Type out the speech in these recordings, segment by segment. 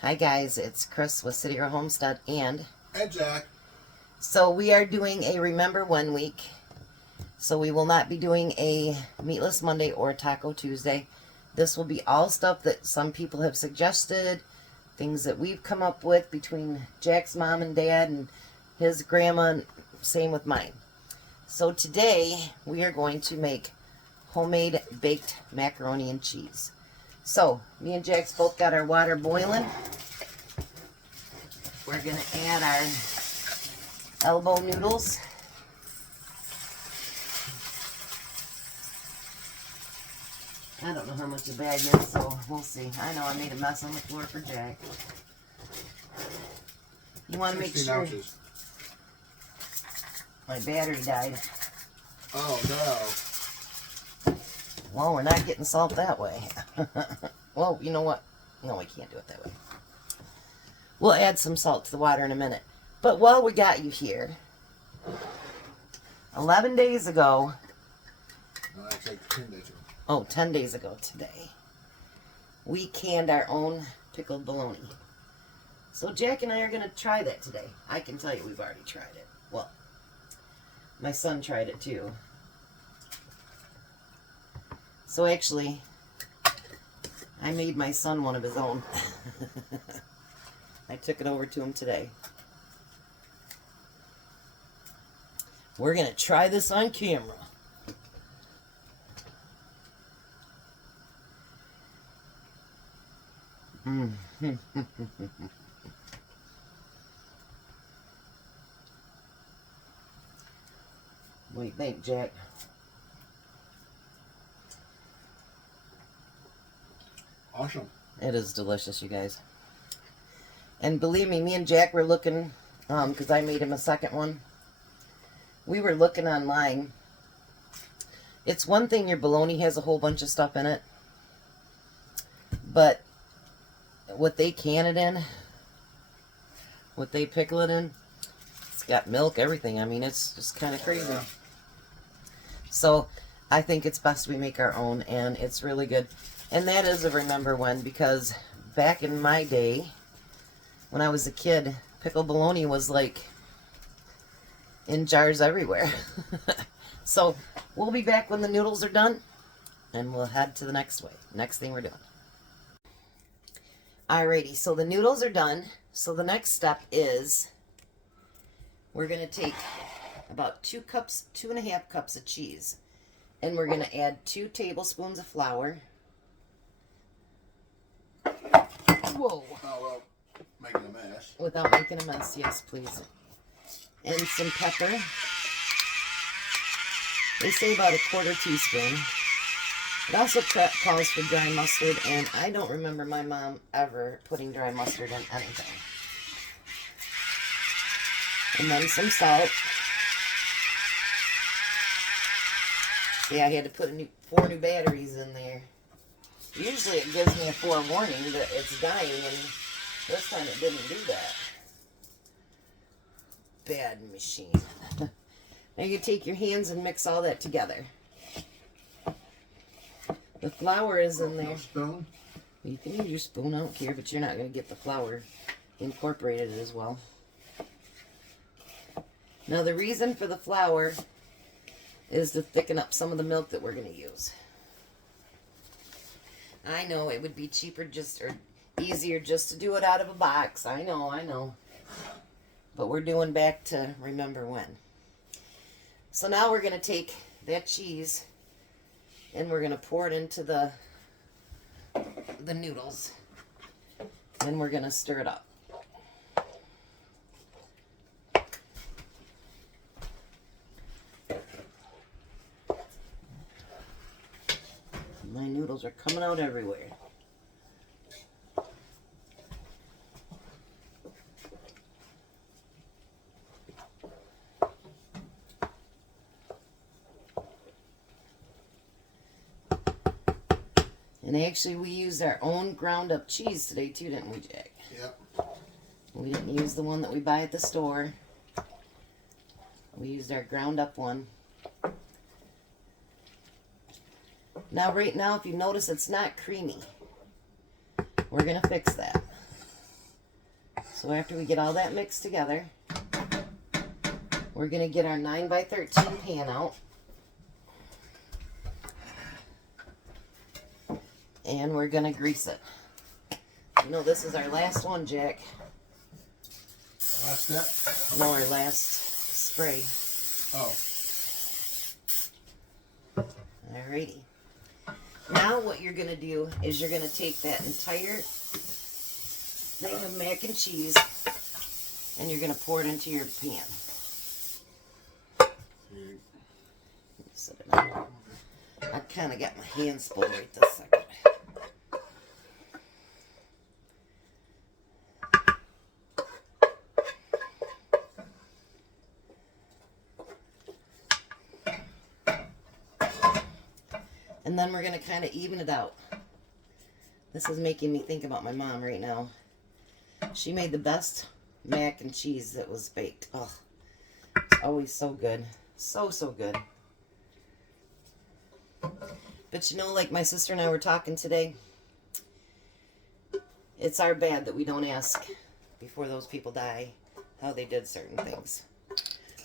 Hi guys, it's Chris with Citygirlhomestead and Jack. So we are doing a Remember When week. So we will not be doing a Meatless Monday or Taco Tuesday. This will be all stuff that some people have suggested, things that we've come up with between Jack's mom and dad and his grandma, and same with mine. So today we are going to make homemade baked macaroni and cheese. So me and Jack's both got our water boiling. We're going to add our elbow noodles. I don't know how much the bag is, so we'll see. I know I made a mess on the floor for Jack. You want to make sure... ounces. My battery died. Oh no. Well, we're not getting salt that way. Well, you know what? No, we can't do it that way. We'll add some salt to the water in a minute. But while we got you here, 11 days ago... No, that's like 10 days ago. Oh, 10 days ago today, we canned our own pickled bologna. So Jack and I are going to try that today. I can tell you we've already tried it. Well, my son tried it too. So actually, I made my son one of his own. I took it over to him today. We're going to try this on camera. What do you think, Jack? Awesome. It is delicious, you guys. And believe me, me and Jack were looking, because I made him a second one. We were looking online. It's one thing your bologna has a whole bunch of stuff in it, but what they can it in, what they pickle it in, it's got milk, everything. I mean, it's just kind of crazy. Yeah. So I think it's best we make our own, and it's really good. And that is a Remember When, because back in my day, when I was a kid, pickled bologna was like in jars everywhere. So we'll be back when the noodles are done, and we'll head to the next thing we're doing. Alrighty, so the noodles are done. So the next step is we're going to take about 2.5 cups of cheese, and we're going to add 2 tablespoons of flour. Whoa. Oh, well, making a mess. Without making a mess, yes, please. And some pepper. They say about 1/4 teaspoon. It also calls for dry mustard, and I don't remember my mom ever putting dry mustard in anything. And then some salt. See, I had to put 4 new batteries in there. Usually it gives me a forewarning that it's dying, and this time it didn't do that. Bad machine. Now you take your hands and mix all that together. The flour is in there. No spoon? You can use your spoon, I don't care, but you're not going to get the flour incorporated as well. Now the reason for the flour is to thicken up some of the milk that we're going to use. I know it would be cheaper or easier just to do it out of a box. I know. But we're doing back to Remember When. So now we're going to take that cheese and we're going to pour it into the noodles. And we're going to stir it up. My noodles are coming out everywhere. And actually, we used our own ground up cheese today too, didn't we, Jack? Yep. We didn't use the one that we buy at the store. We used our ground up one. Now, right now, if you notice, it's not creamy. We're going to fix that. So after we get all that mixed together, we're going to get our 9x13 pan out. And we're going to grease it. You know, this is our last one, Jack. Last step? No, our last spray. Oh. Alrighty. Now what you're going to do is you're going to take that entire thing of mac and cheese and you're going to pour it into your pan. Set it down. I kind of got my hands full right this second. And then we're going to kind of even it out. This is making me think about my mom right now. She made the best mac and cheese that was baked. Oh, it's always so good. So, so good. But you know, like my sister and I were talking today, it's our bad that we don't ask before those people die how they did certain things.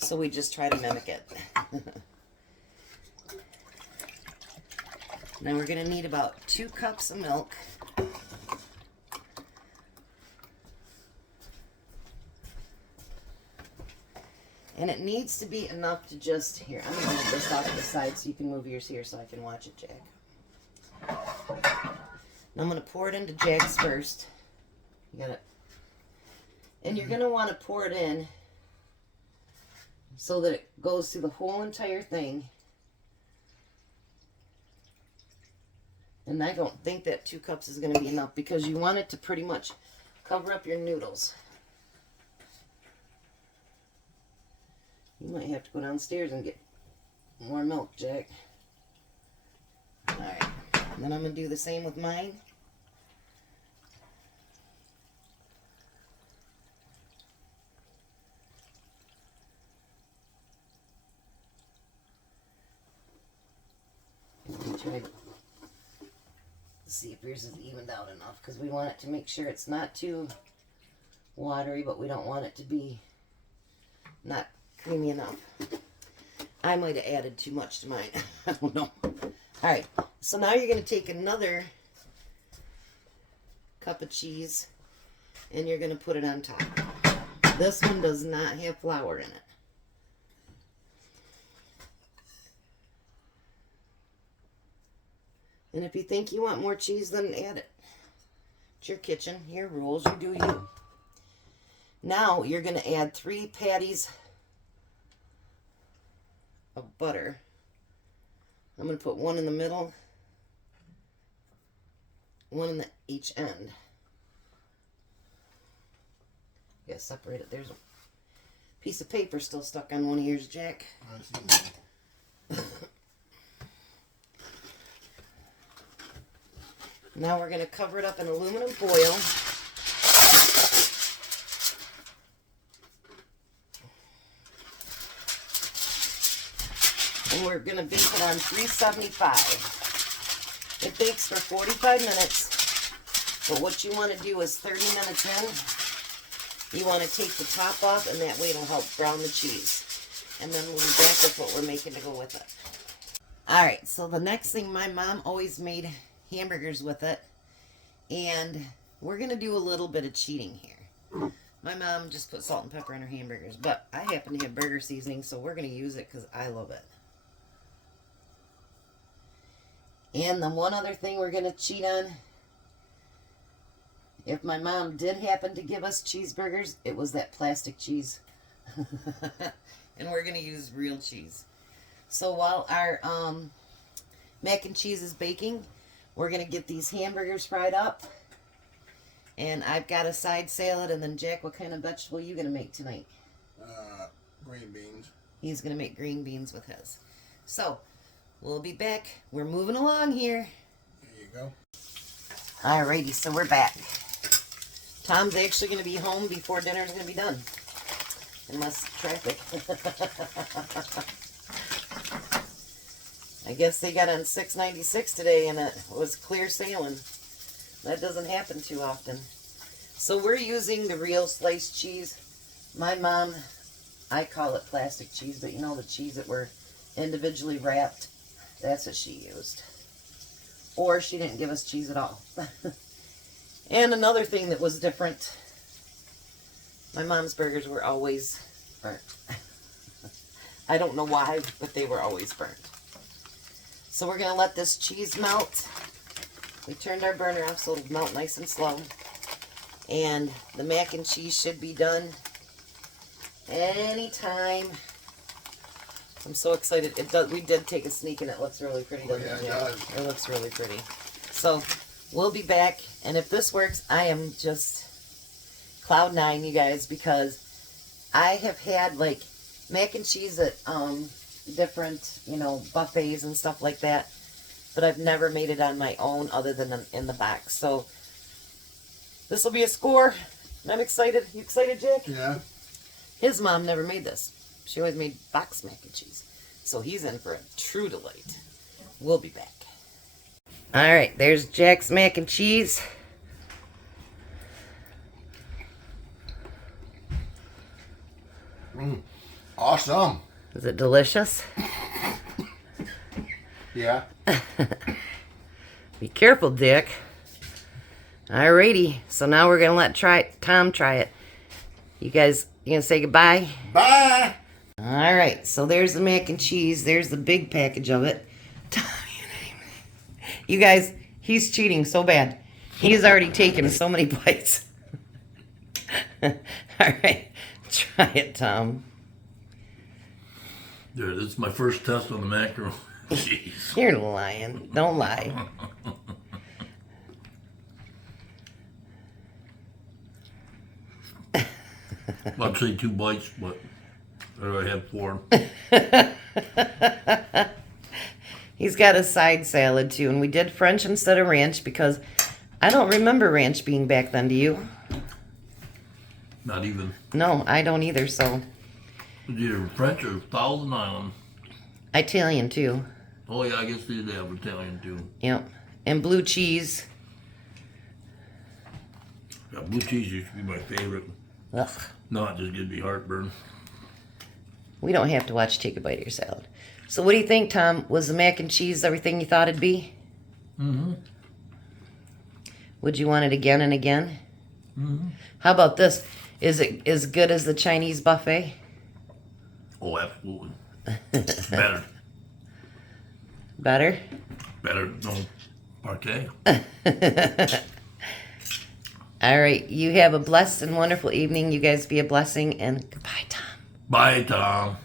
So we just try to mimic it. Now we're going to need about 2 cups of milk. And it needs to be enough to just, here, I'm going to move this off to the side so you can move yours here so I can watch it, Jack. Now I'm going to pour it into Jack's first. You got it. And you're going to want to pour it in so that it goes through the whole entire thing. And I don't think that 2 cups is going to be enough because you want it to pretty much cover up your noodles. You might have to go downstairs and get more milk, Jack. Alright, then I'm going to do the same with mine. Let me try to see if yours is evened out enough because we want it to make sure it's not too watery, but we don't want it to be not creamy enough. I might have added too much to mine. I don't know. Alright, so now you're going to take another cup of cheese and you're going to put it on top. This one does not have flour in it. And if you think you want more cheese, then add it. It's your kitchen, your rules, you do you. Now you're going to add 3 patties of butter. I'm going to put 1 in the middle, 1 in each end. You gotta separate it. There's a piece of paper still stuck on one of yours, Jack. I see that. Now we're going to cover it up in aluminum foil. And we're going to bake it on 375. It bakes for 45 minutes. But what you want to do is 30 minutes in, you want to take the top off, and that way it'll help brown the cheese. And then we'll be back with what we're making to go with it. Alright, so the next thing, my mom always made hamburgers with it, and we're gonna do a little bit of cheating here. My mom just put salt and pepper in her hamburgers, but I happen to have burger seasoning, so we're gonna use it because I love it. And the one other thing we're gonna cheat on, if my mom did happen to give us cheeseburgers, it was that plastic cheese. And we're gonna use real cheese. So while our mac and cheese is baking, we're going to get these hamburgers fried up. And I've got a side salad. And then, Jack, what kind of vegetable are you going to make tonight? Green beans. He's going to make green beans with his. So, we'll be back. We're moving along here. There you go. Alrighty, so we're back. Tom's actually going to be home before dinner's going to be done. Unless traffic. I guess they got on 696 today and it was clear sailing. That doesn't happen too often. So we're using the real sliced cheese. My mom, I call it plastic cheese, but you know the cheese that were individually wrapped? That's what she used. Or she didn't give us cheese at all. And another thing that was different, my mom's burgers were always burnt. I don't know why, but they were always burnt. So we're going to let this cheese melt. We turned our burner off so it'll melt nice and slow. And the mac and cheese should be done anytime. I'm so excited. It does. We did take a sneak and it looks really pretty, doesn't it? Yeah, it does. It looks really pretty. So we'll be back, and if this works, I am just cloud nine, you guys, because I have had like mac and cheese at different, buffets and stuff like that, but I've never made it on my own other than in the box. So this will be a score, and I'm excited. You excited, Jack? Yeah. His mom never made this. She always made box mac and cheese. So he's in for a true delight. We'll be back. All right, there's Jack's mac and cheese. Awesome. Is it delicious? Yeah. Be careful, Dick. Alrighty, so now we're gonna let Tom try it. You guys, you gonna say goodbye? Bye. Alright, so there's the mac and cheese. There's the big package of it. You guys, he's cheating so bad. He's already taken so many bites. Alright, try it, Tom. There, this is my first test on the macaroni. Jeez. You're lying. Don't lie. I'd say 2 bites, but I had 4. He's got a side salad too, and we did French instead of ranch because I don't remember ranch being back then, do you? Not even. No, I don't either, so. It's either French or Thousand Island. Italian too. Oh yeah, I guess they did have Italian too. Yep. And blue cheese. Yeah, blue cheese used to be my favorite. Ugh. No, it just gives me heartburn. We don't have to watch Take a Bite of Your Salad. So what do you think, Tom? Was the mac and cheese everything you thought it'd be? Mm-hmm. Would you want it again and again? Mm-hmm. How about this? Is it as good as the Chinese buffet? Oh, absolutely. Better. Better? Better. No. Parquet. All right. You have a blessed and wonderful evening. You guys be a blessing, and goodbye, Tom. Bye, Tom.